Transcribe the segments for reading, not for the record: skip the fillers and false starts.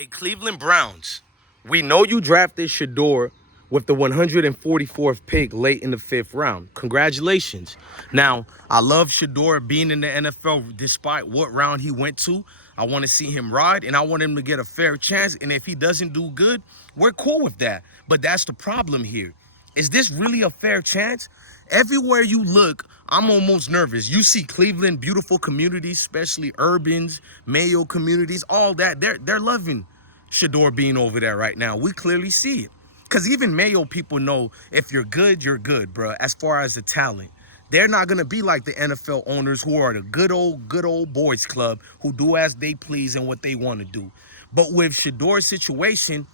Hey, Cleveland Browns, we know you drafted Shedeur with the 144th pick late in the 5th round. Congratulations. Now, I love Shedeur being in the NFL despite what round he went to. I want to see him ride, and I want him to get a fair chance. And if he doesn't do good, we're cool with that. But that's the problem here. Is this really a fair chance? Everywhere you look, I'm almost nervous. You see Cleveland, beautiful communities, especially urbans, Mayo communities, all that. They're loving Shedeur being over there right now. We clearly see it. Because even Mayo people know if you're good, bro, as far as the talent. They're not going to be like the NFL owners who are the good old boys club who do as they please and what they want to do. But with Shedeur's situation,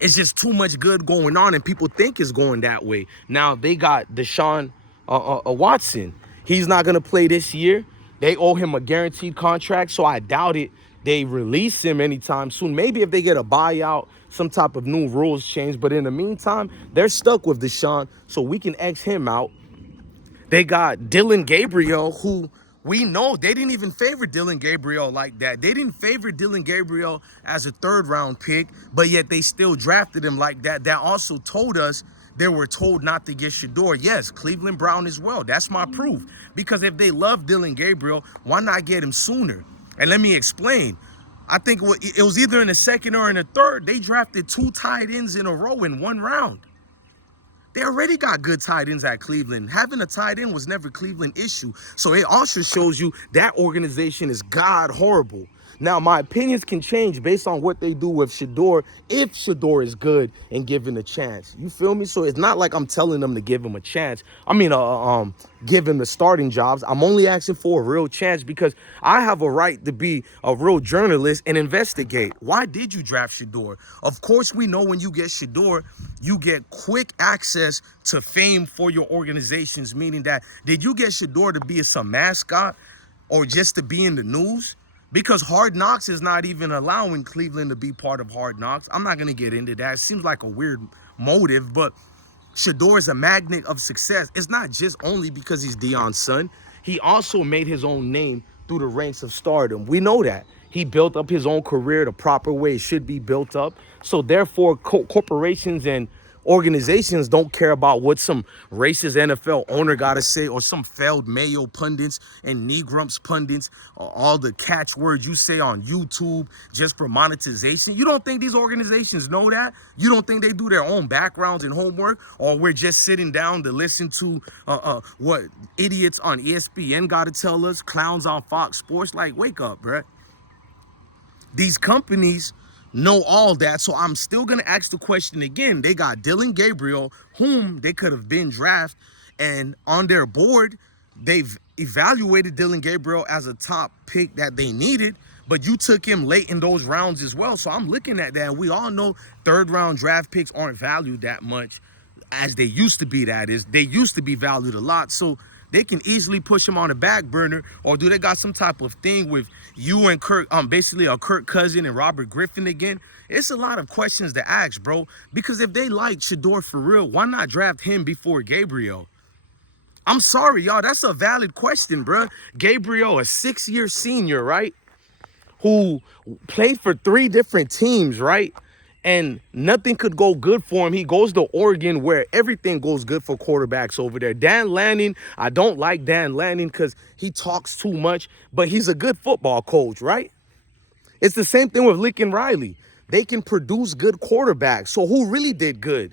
it's just too much good going on, and people think it's going that way. Now, they got Deshaun Watson. He's not going to play this year. They owe him a guaranteed contract, so I doubt it they release him anytime soon. Maybe if they get a buyout, some type of new rules change. But in the meantime, they're stuck with Deshaun, so we can X him out. They got Dylan Gabriel, who we know they didn't even favor Dylan Gabriel like that. They didn't favor Dylan Gabriel as a 3rd-round pick, but yet they still drafted him like that. That also told us they were told not to get Shedeur. Yes, Cleveland Brown as well. That's my proof. Because if they love Dylan Gabriel, why not get him sooner? And let me explain. I think it was either in the 2nd or in the 3rd. They drafted 2 tight ends in a row in 1 round. They already got good tight ends at Cleveland. Having a tight end was never Cleveland's issue. So it also shows you that organization is god horrible. Now, my opinions can change based on what they do with Shedeur, if Shedeur is good and given a chance. You feel me? So it's not like I'm telling them to give him a chance. I mean, give him the starting jobs. I'm only asking for a real chance because I have a right to be a real journalist and investigate. Why did you draft Shedeur? Of course, we know when you get Shedeur, you get quick access to fame for your organizations, meaning that did you get Shedeur to be some mascot or just to be in the news? Because Hard Knocks is not even allowing Cleveland to be part of Hard Knocks. I'm not going to get into that. It seems like a weird motive, but Shedeur is a magnet of success. It's not just only because he's Deion's son. He also made his own name through the ranks of stardom. We know that. He built up his own career the proper way it should be built up. So therefore, corporations and organizations don't care about what some racist NFL owner got to say or some failed Mayo pundits and Negrumps pundits, or all the catchwords you say on YouTube just for monetization. You don't think these organizations know that? You don't think they do their own backgrounds and homework? Or we're just sitting down to listen to what idiots on ESPN got to tell us, clowns on Fox Sports? Like, wake up, bruh. These companies know all that, so I'm still going to ask the question again. They got Dylan Gabriel, whom they could have been drafted, and on their board, they've evaluated Dylan Gabriel as a top pick that they needed, but you took him late in those rounds as well. So I'm looking at that, and we all know 3rd-round draft picks aren't valued that much as they used to be. That is, they used to be valued a lot. So they can easily push him on the back burner, or do they got some type of thing with you and Kirk, basically a Kirk Cousin and Robert Griffin again? It's a lot of questions to ask, bro. Because if they like Shedeur for real, why not draft him before Gabriel? I'm sorry, y'all. That's a valid question, bro. Gabriel, a 6-year senior, right? Who played for 3 different teams, right? And nothing could go good for him. He goes to Oregon where everything goes good for quarterbacks over there. Dan Lanning, I don't like Dan Lanning because he talks too much, but he's a good football coach, right? It's the same thing with Lincoln Riley. They can produce good quarterbacks. So who really did good?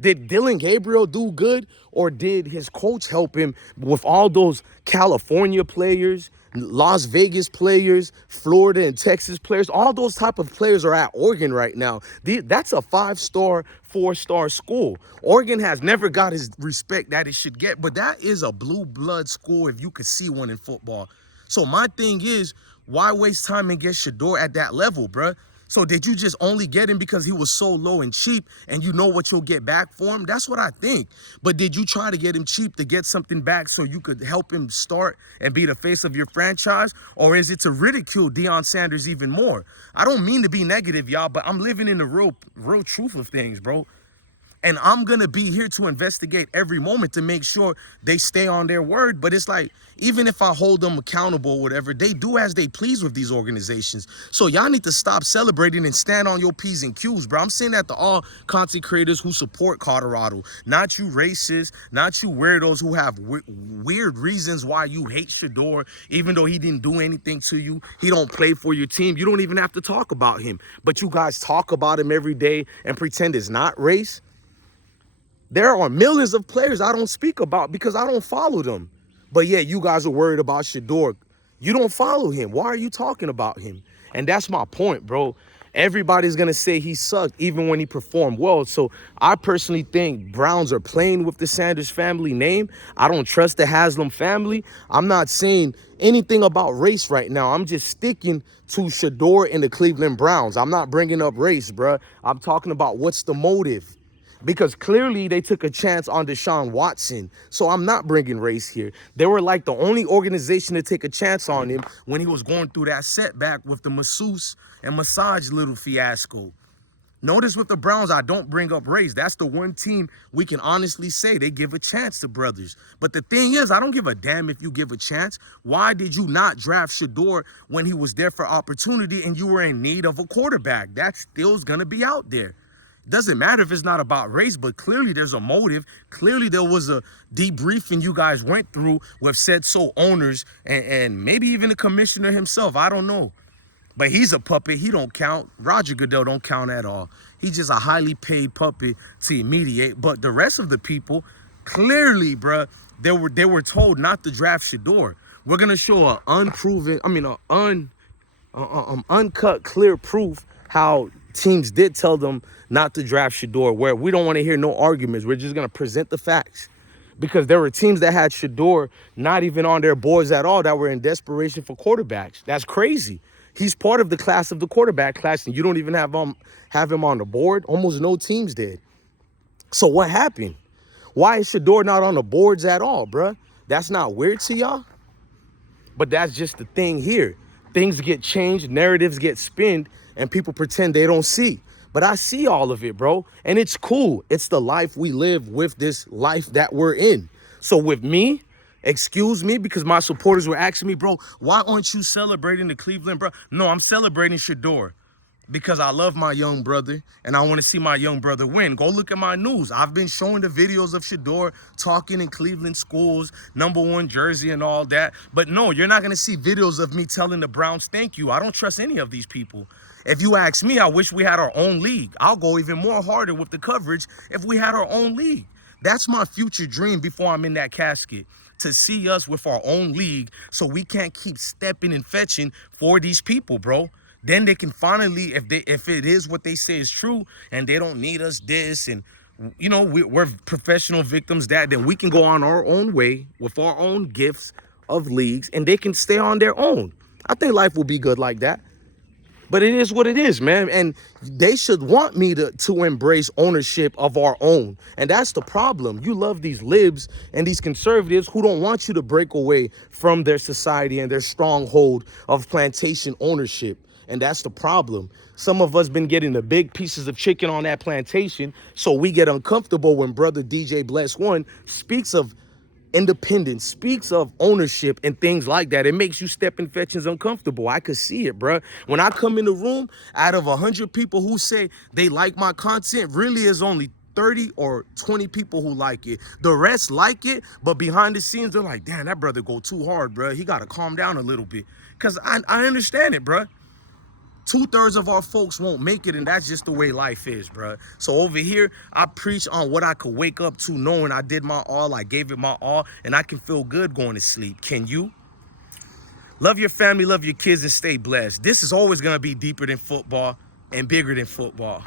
Did Dylan Gabriel do good, or did his coach help him with all those California players, Las Vegas players, Florida and Texas players? All those type of players are at Oregon right now. That's a 5-star, 4-star school. Oregon has never got his respect that it should get, but that is a blue blood school if you could see one in football. So my thing is, why waste time and get Shedeur at that level, bruh? So did you just only get him because he was so low and cheap and you know what you'll get back for him? That's what I think. But did you try to get him cheap to get something back so you could help him start and be the face of your franchise? Or is it to ridicule Deion Sanders even more? I don't mean to be negative, y'all, but I'm living in the real truth of things, bro. And I'm going to be here to investigate every moment to make sure they stay on their word. But it's like, even if I hold them accountable or whatever, they do as they please with these organizations. So y'all need to stop celebrating and stand on your P's and Q's, bro. I'm saying that to all content creators who support Colorado. Not you racists, not you weirdos who have weird reasons why you hate Shedeur, even though he didn't do anything to you. He don't play for your team. You don't even have to talk about him. But you guys talk about him every day and pretend it's not race. There are millions of players I don't speak about because I don't follow them. But yeah, you guys are worried about Shedeur. You don't follow him. Why are you talking about him? And that's my point, bro. Everybody's going to say he sucked even when he performed well. So I personally think Browns are playing with the Sanders family name. I don't trust the Haslam family. I'm not saying anything about race right now. I'm just sticking to Shedeur and the Cleveland Browns. I'm not bringing up race, bro. I'm talking about what's the motive. Because clearly they took a chance on Deshaun Watson. So I'm not bringing race here. They were like the only organization to take a chance on him when he was going through that setback with the masseuse and massage little fiasco. Notice with the Browns, I don't bring up race. That's the one team we can honestly say they give a chance to brothers. But the thing is, I don't give a damn if you give a chance. Why did you not draft Shedeur when he was there for opportunity and you were in need of a quarterback? That still's going to be out there. Doesn't matter if it's not about race, but clearly there's a motive. Clearly there was a debriefing you guys went through with said so owners and maybe even the commissioner himself. I don't know. But he's a puppet. He don't count. Roger Goodell don't count at all. He's just a highly paid puppet to mediate. But the rest of the people, clearly, bruh, they were told not to draft Shedeur. We're going to show uncut, clear proof how teams did tell them not to draft Shedeur, where we don't want to hear no arguments. We're just going to present the facts. Because there were teams that had Shedeur not even on their boards at all that were in desperation for quarterbacks. That's crazy. He's part of the class of the quarterback class, and you don't even have him on the board. Almost no teams did. So what happened? Why is Shedeur not on the boards at all, bruh? That's not weird to y'all? But that's just the thing here. Things get changed, narratives get spinned, and people pretend they don't see. But I see all of it, bro. And it's cool. It's the life we live with this life that we're in. So with me, excuse me, because my supporters were asking me, bro, why aren't you celebrating the Cleveland, bro? No, I'm celebrating Shedeur because I love my young brother and I want to see my young brother win. Go look at my news. I've been showing the videos of Shedeur talking in Cleveland schools, #1 jersey and all that. But no, you're not going to see videos of me telling the Browns thank you. I don't trust any of these people. If you ask me, I wish we had our own league. I'll go even more harder with the coverage if we had our own league. That's my future dream before I'm in that casket, to see us with our own league so we can't keep stepping and fetching for these people, bro. Then they can finally, if it is what they say is true and they don't need us this and, you know, we're professional victims, then we can go on our own way with our own gifts of leagues and they can stay on their own. I think life will be good like that. But it is what it is, man. And they should want me to embrace ownership of our own. And that's the problem. You love these libs and these conservatives who don't want you to break away from their society and their stronghold of plantation ownership. And that's the problem. Some of us been getting the big pieces of chicken on that plantation, so we get uncomfortable when brother DJ Bless One speaks of independence, speaks of ownership and things like that. It makes you step in fetchings uncomfortable. I could see it, bro. When I come in the room, out of 100 people who say they like my content, really is only 30 or 20 people who like it. The rest like it, but behind the scenes, they're like, damn, that brother go too hard, bro. He got to calm down a little bit. Because I understand it, bro. 2/3 of our folks won't make it, and that's just the way life is, bro. So over here, I preach on what I could wake up to knowing I did my all, I gave it my all, and I can feel good going to sleep. Can you? Love your family, love your kids, and stay blessed. This is always going to be deeper than football and bigger than football.